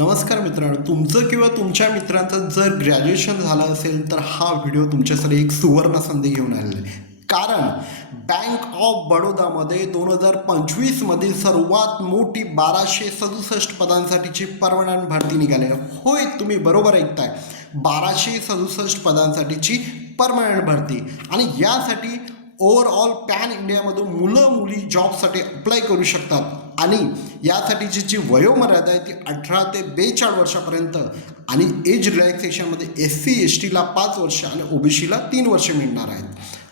नमस्कार मित्रांनो तुमचं किंवा तुमच्या मित्रांचं जर ग्रॅज्युएशन झालं असेल तर हा व्हिडिओ तुमच्यासाठी एक सुवर्ण संधी घेऊन आलेला आहे. कारण बँक ऑफ बडोदामध्ये दोन हजार पंचवीसमधील सर्वात मोठी बाराशे सदुसष्ट पदांसाठीची परमनंट भरती निघाली आहे. होय तुम्ही बरोबर ऐकताय. बाराशे सदुसष्ट पदांसाठीची परमनंट भरती. आणि यासाठी ओव्हरऑल पॅन इंडियामधून मुलं मुली जॉबसाठी अप्लाय करू शकतात. आणि यासाठीची जी वयोमर्यादा आहे ती अठरा ते बेचाळ वर्षापर्यंत आणि एज रिलॅक्सेशनमध्ये एस सी एस टीला पाच वर्ष आणि ओबीसीला तीन वर्ष मिळणार आहेत.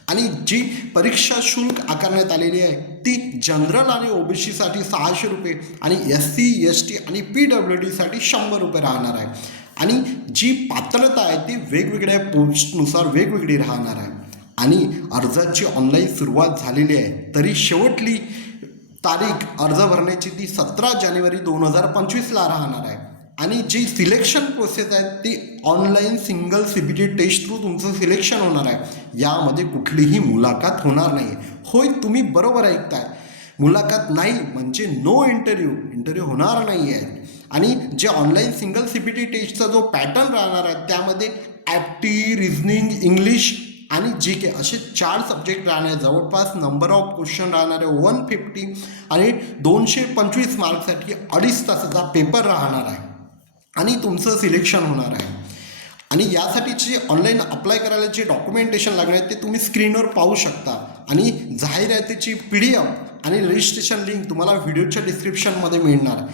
आणि जी परीक्षा शुल्क आकारण्यात आलेली आहे ती जनरल आणि ओबीसीसाठी सहाशे रुपये आणि एस सी एस टी आणि पी डब्ल्यू डीसाठी शंभर रुपये राहणार आहे. आणि जी पात्रता आहे ती वेगवेगळ्या पोस्टनुसार वेगवेगळी राहणार आहे. आणि अर्जाची ऑनलाईन सुरुवात झालेली आहे तरी शेवटली तारीख अर्ज भरण्याची ती सतरा जानेवारी दोन हजार पंचवीसला राहणार आहे. आणि जी सिलेक्शन प्रोसेस आहे ती online single C B T test through तुमचं सिलेक्शन होणार आहे. यामध्ये कुठलीही मुलाखत होणार नाही. होय तुम्ही बरोबर ऐकताय. मुलाखत नाही म्हणजे नो इंटरव्ह्यू इंटरव्ह्यू होणार नाही आहे आणि जे online single C B T टेस्टचा जो पॅटर्न राहणार आहे त्यामध्ये ॲप्टी रिझनिंग इंग्लिश आणि जी के असे चार सब्जेक्ट राहणार आहे जवळपास नंबर ऑफ क्वेश्चन राहणार आहे वन फिफ्टी आणि दोनशे पंचवीस मार्कसाठी अडीच तासाचा पेपर राहणार आहे. आणि तुमचं सिलेक्शन होणार आहे. आणि यासाठीची ऑनलाईन अप्लाय करायला जे डॉक्युमेंटेशन लागणार आहे ते तुम्ही स्क्रीनवर पाहू शकता. आणि जाहिरातीची पी डी एफ आणि रजिस्ट्रेशन लिंक तुम्हाला व्हिडिओच्या डिस्क्रिप्शनमध्ये मिळणार.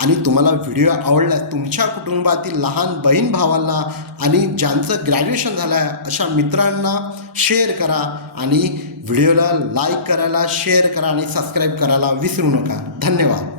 आणि तुम्हाला व्हिडिओ आवडला तुमच्या कुटुंबातील लहान बहीण भावांना आणि ज्यांचं ग्रॅज्युएशन झालं आहे अशा मित्रांना शेअर करा आणि व्हिडिओला लाईक करायला शेअर करा आणि सबस्क्राईब करायला विसरू नका. धन्यवाद.